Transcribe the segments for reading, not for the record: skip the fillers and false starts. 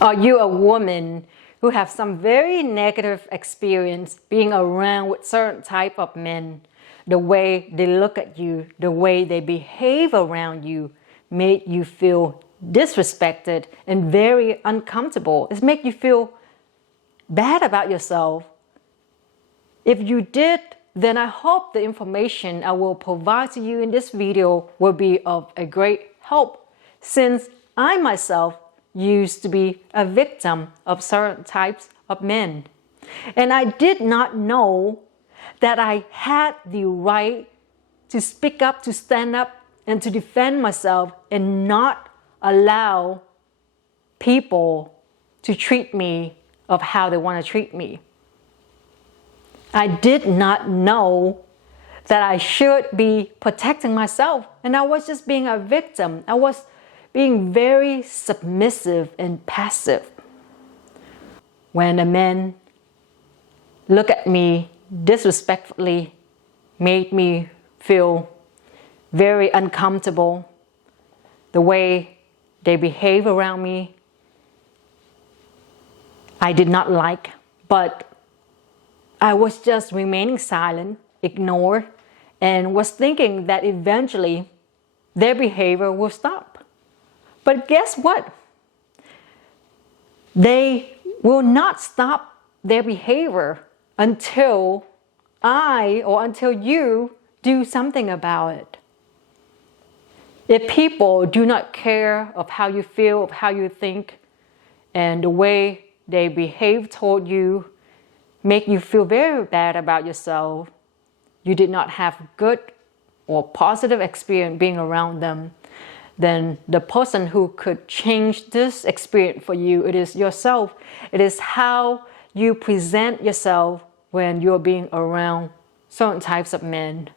Are you a woman who have some very negative experience being around with certain type of men? The way they look at you, the way they behave around you made you feel disrespected and very uncomfortable. It's make you feel bad about yourself. If you did, then I hope the information I will provide to you in this video will be of a great help, since I myself used to be a victim of certain types of men. And I did not know that I had the right to speak up, to stand up, and to defend myself and not allow people to treat me of how they want to treat me. I did not know that I should be protecting myself, and I was just being a victim. I was being very submissive and passive. When a man looked at me disrespectfully, made me feel very uncomfortable. The way they behave around me, I did not like, but I was just remaining silent, ignored, and was thinking that eventually their behavior will stop. But guess what? They will not stop their behavior until until you do something about it. If people do not care of how you feel, of how you think, and the way they behave toward you make you feel very bad about yourself, you did not have good or positive experience being around them, then the person who could change this experience for you, it is yourself. It is how you present yourself when you're being around certain types of men.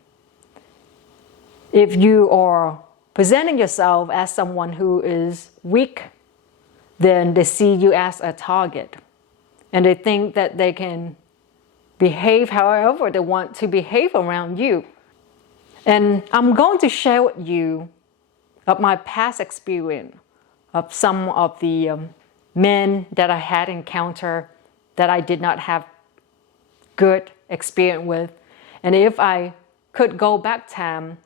If you are presenting yourself as someone who is weak, then they see you as a target. And they think that they can behave however they want to behave around you. And I'm going to share with you of my past experience of some of the men that I had encountered that I did not have good experience with. And if I could go back time,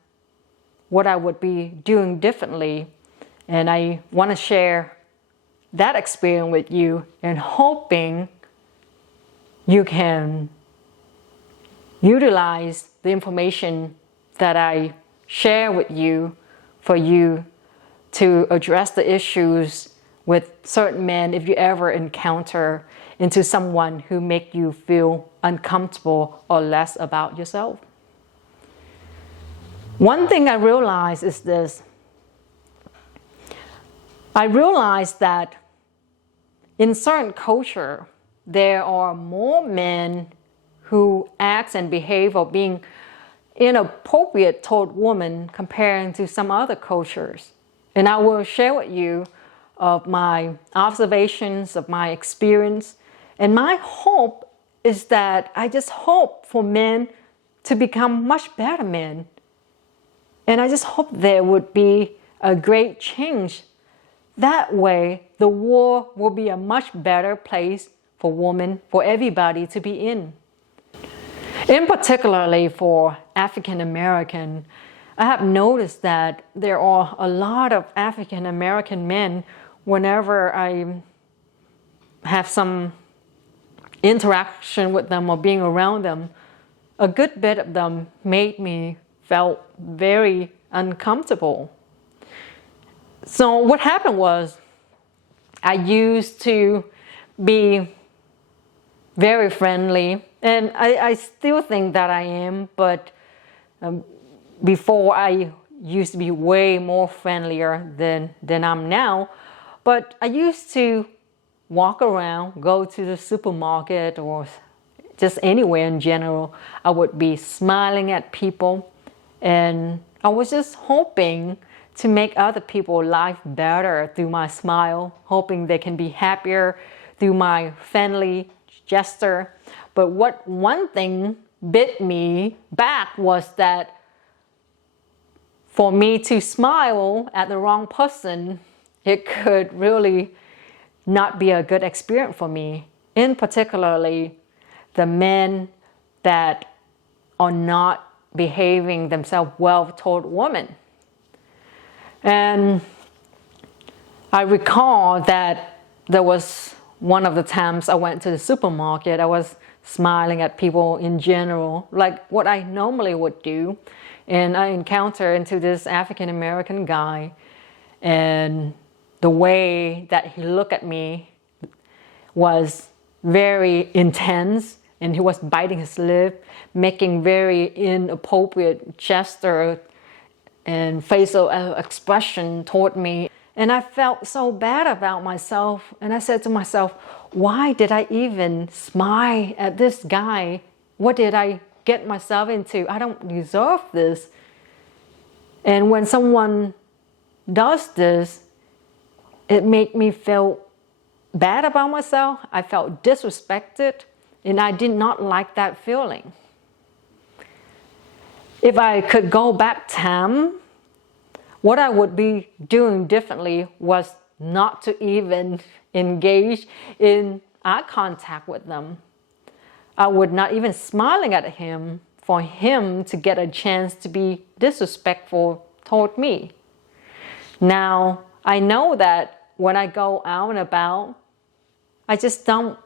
what I would be doing differently. And I want to share that experience with you, and hoping you can utilize the information that I share with you for you to address the issues with certain men if you ever encounter into someone who make you feel uncomfortable or less about yourself. One thing I realized is this. I realized that in certain culture, there are more men who act and behave or being inappropriate toward women comparing to some other cultures. And I will share with you of my observations, of my experience. And my hope is that I just hope for men to become much better men. And I just hope there would be a great change. That way, the world will be a much better place for women, for everybody to be in. In particularly for African American, I have noticed that there are a lot of African American men, whenever I have some interaction with them or being around them, a good bit of them made me felt very uncomfortable. So what happened was, I used to be very friendly, and I still think that I am, but before I used to be way more friendlier than I'm now. But I used to walk around, go to the supermarket or just anywhere in general. I would be smiling at people, and I was just hoping to make other people's life better through my smile, hoping they can be happier through my friendly gesture. But what one thing bit me back was that for me to smile at the wrong person, it could really not be a good experience for me, in particularly the men that are not behaving themselves well toward women. And I recall that there was one of the times I went to the supermarket, I was smiling at people in general, like what I normally would do. And I encountered into this African American guy, and the way that he looked at me was very intense, and he was biting his lip, making very inappropriate gesture and facial expression toward me. And I felt so bad about myself. And I said to myself, why did I even smile at this guy? What did I get myself into? I don't deserve this. And when someone does this, it made me feel bad about myself. I felt disrespected, and I did not like that feeling. If I could go back time, what I would be doing differently was not to even engage in eye contact with them. I would not even smiling at him for him to get a chance to be disrespectful toward me. Now, I know that when I go out and about, I just don't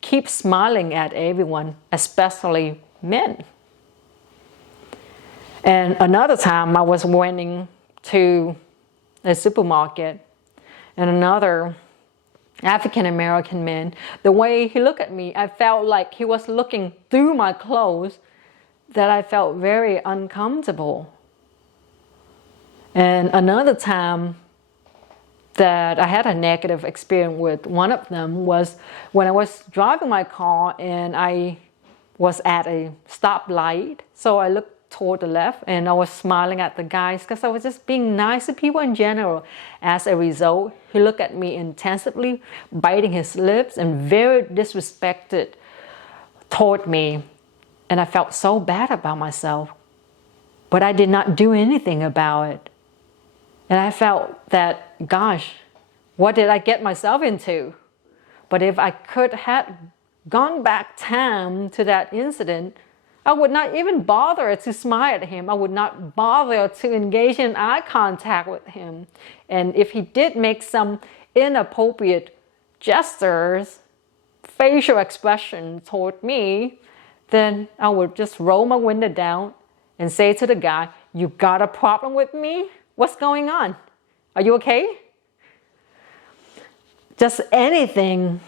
keep smiling at everyone, especially men. And another time I was went to a supermarket, and another African American man, the way he looked at me, I felt like he was looking through my clothes, that I felt very uncomfortable. And another time that I had a negative experience with one of them was when I was driving my car and I was at a stoplight. So I looked toward the left and I was smiling at the guys because I was just being nice to people in general. As a result, he looked at me intensively, biting his lips and very disrespected toward me. And I felt so bad about myself, but I did not do anything about it. And I felt that, gosh, what did I get myself into? But if I could have gone back time to that incident, I would not even bother to smile at him. I would not bother to engage in eye contact with him. And if he did make some inappropriate gestures, facial expression toward me, then I would just roll my window down and say to the guy, "You got a problem with me? What's going on? Are you okay?" Just anything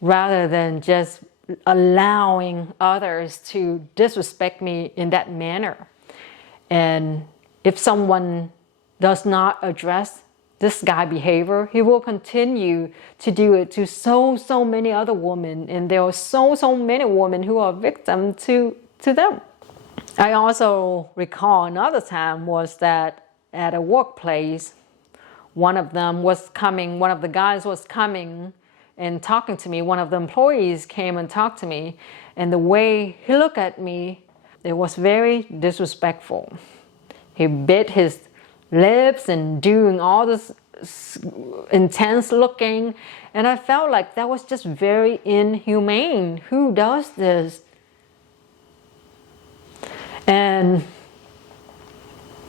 rather than just allowing others to disrespect me in that manner. And if someone does not address this guy's behavior, he will continue to do it to so many other women. And there are so many women who are victim to them. I also recall another time was that at a workplace, one of the guys was coming and talking to me. One of the employees came and talked to me, and the way he looked at me, it was very disrespectful. He bit his lips and doing all this intense looking, and I felt like that was just very inhumane. Who does this? And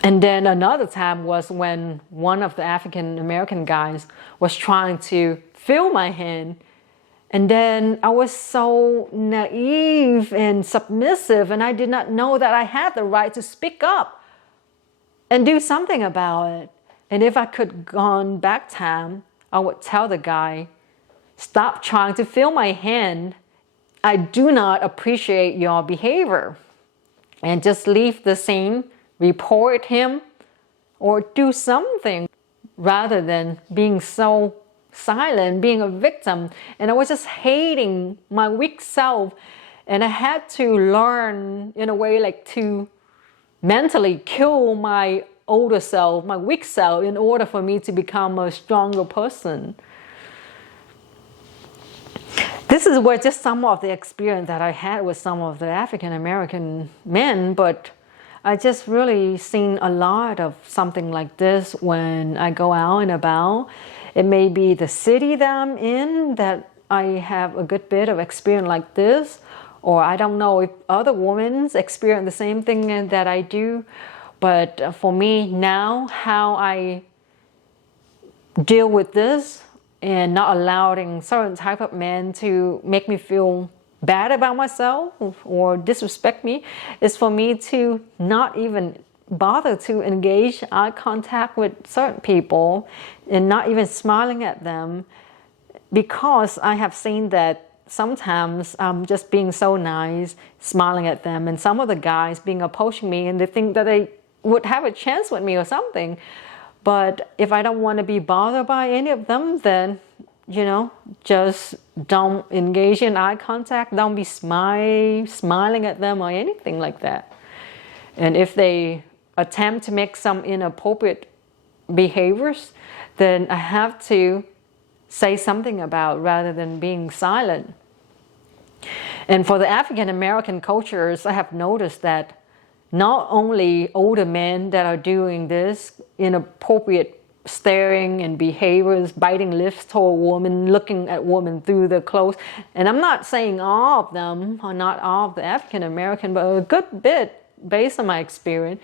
then another time was when one of the African American guys was trying to feel my hand, and then I was so naive and submissive, and I did not know that I had the right to speak up and do something about it. And if I could gone back time, I would tell the guy, "Stop trying to feel my hand. I do not appreciate your behavior." And just leave the scene, report him, or do something rather than being so silent, being a victim. And I was just hating my weak self, and I had to learn in a way like to mentally kill my older self, my weak self, in order for me to become a stronger person. This is where just some of the experience that I had with some of the African American men, but I just really seen a lot of something like this when I go out and about. It may be the city that I'm in that I have a good bit of experience like this, or I don't know if other women experience the same thing that I do. But for me now, how I deal with this and not allowing certain type of men to make me feel bad about myself or disrespect me is for me to not even bother to engage eye contact with certain people and not even smiling at them, because I have seen that sometimes I'm just being so nice, smiling at them, and some of the guys being approaching me and they think that they would have a chance with me or something. But if I don't want to be bothered by any of them, then, you know, just don't engage in eye contact. Don't be smiling at them or anything like that. And if they attempt to make some inappropriate behaviors, then I have to say something about rather than being silent. And for the African American cultures, I have noticed that not only older men that are doing this inappropriate staring and behaviors, biting lips toward women, looking at women through their clothes. And I'm not saying all of them, or not all of the African American, but a good bit based on my experience.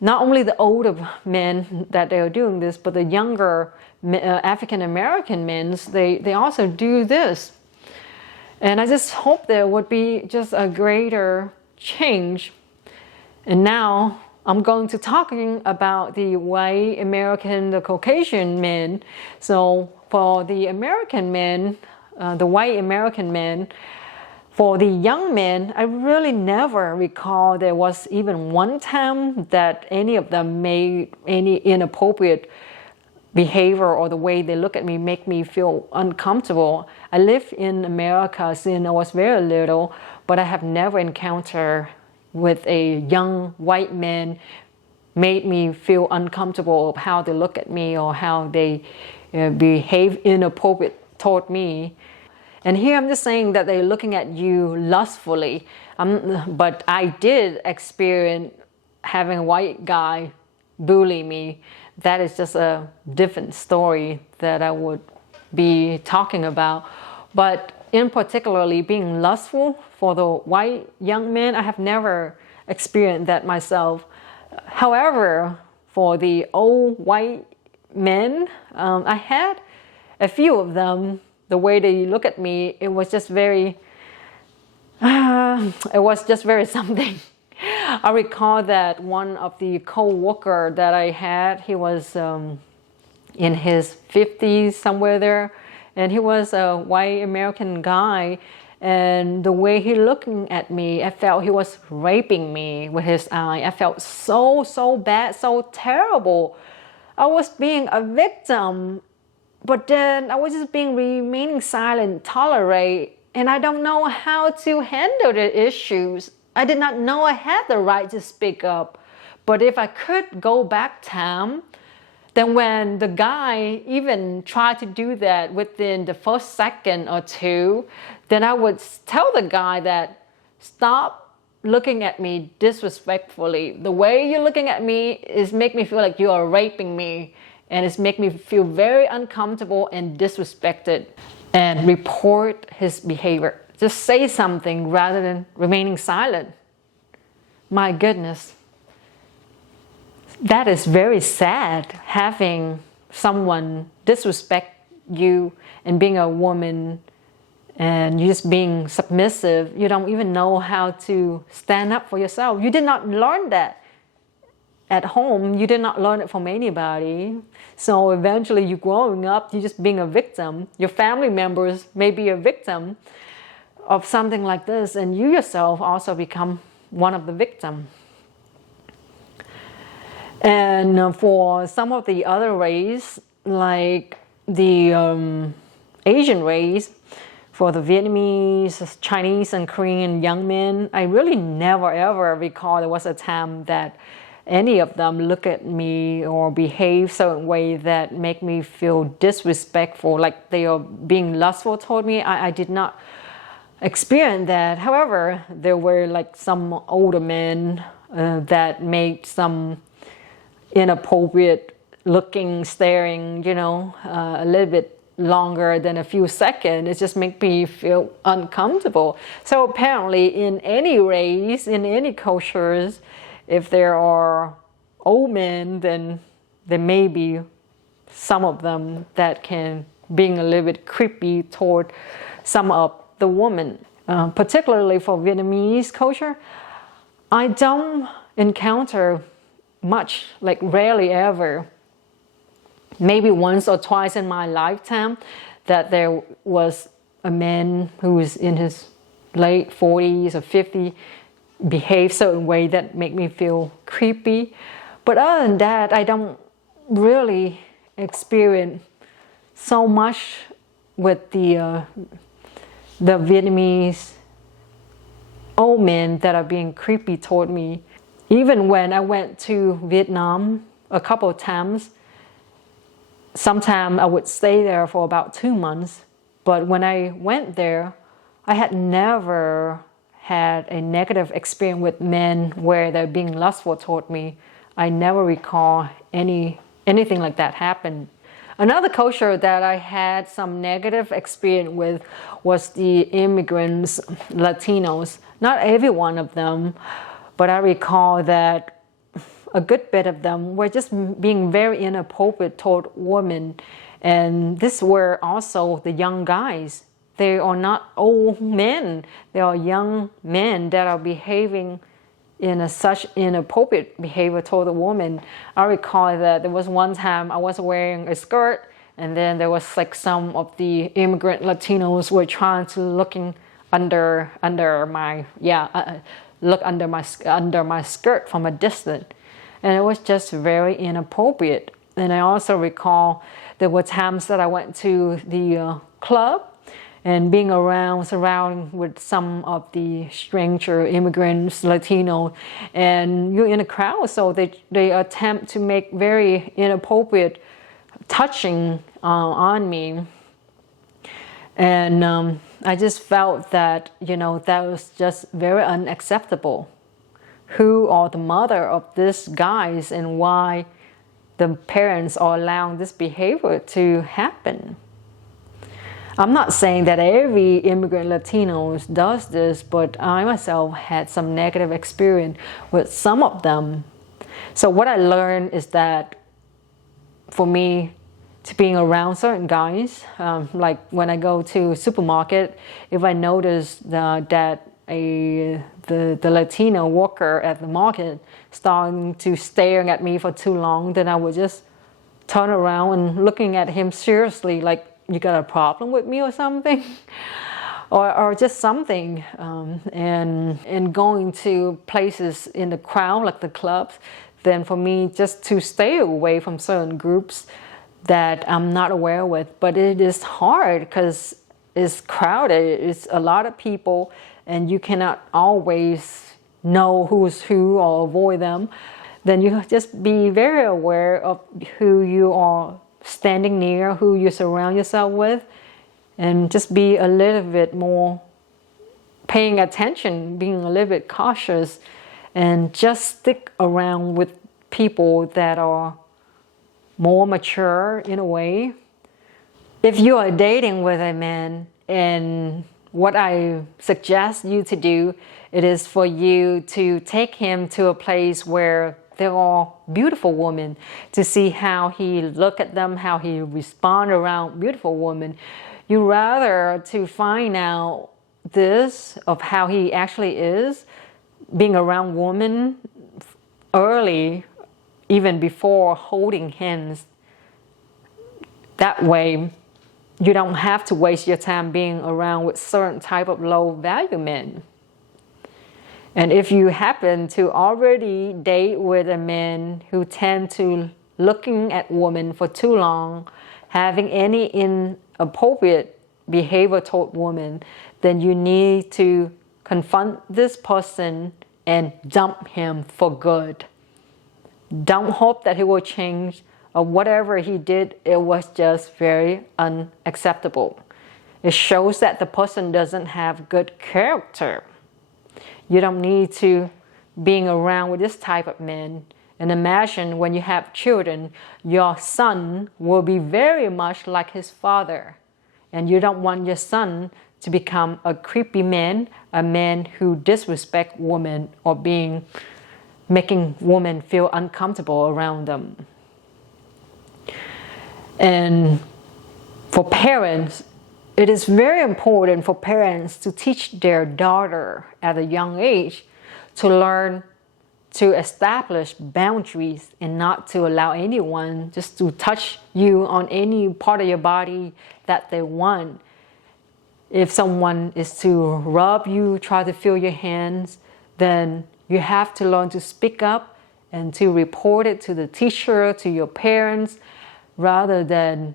Not only the older men that they are doing this, but the younger African American men, they also do this. And I just hope there would be just a greater change. And now I'm going to talking about the white American, the Caucasian men. So for the American men, the white American men, for the young men, I really never recall there was even one time that any of them made any inappropriate behavior or the way they look at me make me feel uncomfortable. I lived in America since I was very little, but I have never encountered with a young white man made me feel uncomfortable of how they look at me or how they behave inappropriate toward me. And here I'm just saying that they're looking at you lustfully. But I did experience having a white guy bully me. That is just a different story that I would be talking about. But in particularly being lustful for the white young men, I have never experienced that myself. However, for the old white men, I had a few of them. The way they look at me, it was just very something. I recall that one of the co-worker that I had, he was in his 50s, somewhere there, and he was a white American guy, and the way he looking at me, I felt he was raping me with his eye. I felt so bad, so terrible. I was being a victim, but then I was just remaining silent, tolerate, and I don't know how to handle the issues. I did not know I had the right to speak up. But if I could go back time, then when the guy even tried to do that within the first second or two, then I would tell the guy that, stop looking at me disrespectfully. The way you're looking at me is make me feel like you are raping me, and it's make me feel very uncomfortable and disrespected, and report his behavior. Just say something rather than remaining silent. My goodness. That is very sad, having someone disrespect you and being a woman and you just being submissive. You don't even know how to stand up for yourself. You did not learn that at home. You did not learn it from anybody. So eventually you're growing up, you're just being a victim. Your family members may be a victim of something like this, and you yourself also become one of the victims. And for some of the other race, like the Asian race, for the Vietnamese, Chinese, and Korean young men, I really never ever recall there was a time that any of them look at me or behave certain way that make me feel disrespectful, like they are being lustful toward me. I did not experience that. However, there were like some older men that made some inappropriate looking, staring, a little bit longer than a few seconds. It just makes me feel uncomfortable. So apparently in any race, in any cultures, if there are old men, then there may be some of them that can being a little bit creepy toward some of the women. Particularly for Vietnamese culture, I don't encounter much, like rarely ever, maybe once or twice in my lifetime, that there was a man who was in his late 40s or 50s behave certain way that make me feel creepy. But other than that, I don't really experience so much with the Vietnamese old men that are being creepy toward me. Even when I went to Vietnam a couple of times, sometimes I would stay there for about 2 months. But when I went there, I had never had a negative experience with men where they're being lustful toward me. I never recall anything like that happen. Another culture that I had some negative experience with was the immigrants, Latinos. Not every one of them, but I recall that a good bit of them were just being very inappropriate toward women. And these were also the young guys. They are not old men. They are young men that are behaving in such inappropriate behavior toward a woman. I recall that there was one time I was wearing a skirt, and then there was like some of the immigrant Latinos were trying to looking under my skirt from a distance, and it was just very inappropriate. And I also recall there were times that I went to the club and being surrounded with some of the stranger immigrants, Latino, and you're in a crowd, so they attempt to make very inappropriate touching on me. And I just felt that, that was just very unacceptable. Who are the mother of these guys and why the parents are allowing this behavior to happen? I'm not saying that every immigrant Latinos does this, but I myself had some negative experience with some of them. So what I learned is that for me, to being around certain guys, like when I go to supermarket, if I notice that the Latino worker at the market starting to staring at me for too long, then I would just turn around and looking at him seriously, like, you got a problem with me or something? or just something. And going to places in the crowd, like the clubs, then for me just to stay away from certain groups that I'm not aware with. But it is hard because it's crowded, it's a lot of people, and you cannot always know who's who or avoid them. Then you just be very aware of who you are standing near, who you surround yourself with, and just be a little bit more paying attention, being a little bit cautious, and just stick around with people that are more mature in a way. If you are dating with a man, and what I suggest you to do, it is for you to take him to a place where there are beautiful women, to see how he look at them, how he respond around beautiful women. You rather to find out this of how he actually is, being around women early, even before holding hands. That way, you don't have to waste your time being around with certain type of low value men. And if you happen to already date with a man who tend to looking at women for too long, having any inappropriate behavior toward women, then you need to confront this person and dump him for good. Don't hope that he will change, or whatever he did, it was just very unacceptable. It shows that the person doesn't have good character. You don't need to being around with this type of men And imagine when you have children, your son will be very much like his father. And you don't want your son to become a creepy man, a man who disrespects women or making women feel uncomfortable around them. And for parents, it is very important for parents to teach their daughter at a young age to learn to establish boundaries and not to allow anyone just to touch you on any part of your body that they want. If someone is to rub you, try to feel your hands, then you have to learn to speak up and to report it to the teacher, to your parents, rather than,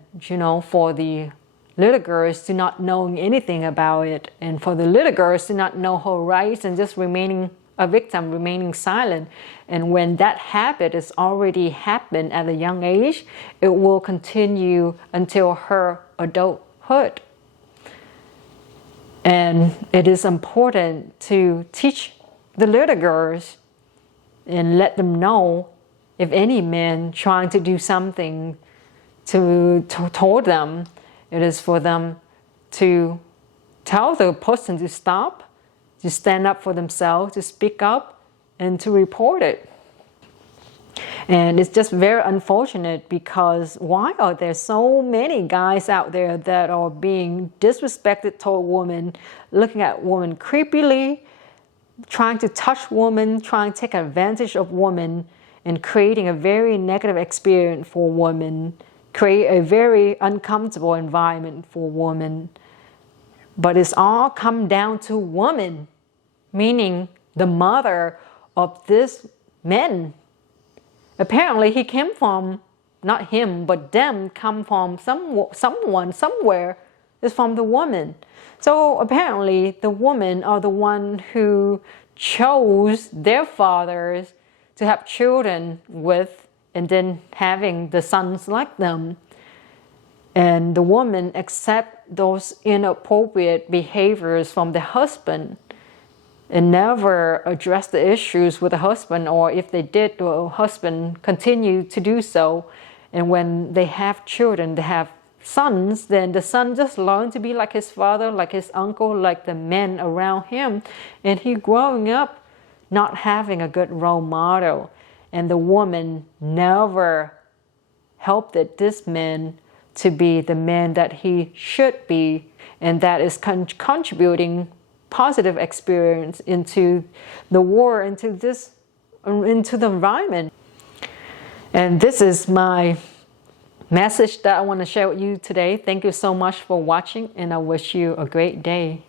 for the little girls to not knowing anything about it, and for the little girls to not know her rights and just remaining a victim, remaining silent. And when that habit is already happened at a young age, it will continue until her adulthood. And it is important to teach the little girls and let them know if any man trying to do something toward them, it is for them to tell the person to stop, to stand up for themselves, to speak up, and to report it. And it's just very unfortunate, because why are there so many guys out there that are being disrespected toward women, looking at women creepily, trying to touch women, trying to take advantage of women, and creating a very negative experience for women, create a very uncomfortable environment for women. But it's all come down to woman, meaning the mother of this man. Apparently he came from, not him, but them come from someone, somewhere, is from the woman. So apparently the women are the one who chose their fathers to have children with, and then having the sons like them. And the woman accept those inappropriate behaviors from the husband and never address the issues with the husband, or if they did, the husband continued to do so. And when they have children, they have sons, then the son just learn to be like his father, like his uncle, like the men around him. And he growing up not having a good role model. And the woman never helped this man to be the man that he should be, and that is contributing positive experience into the war, into the environment. And this is my message that I want to share with you today. Thank you so much for watching, and I wish you a great day.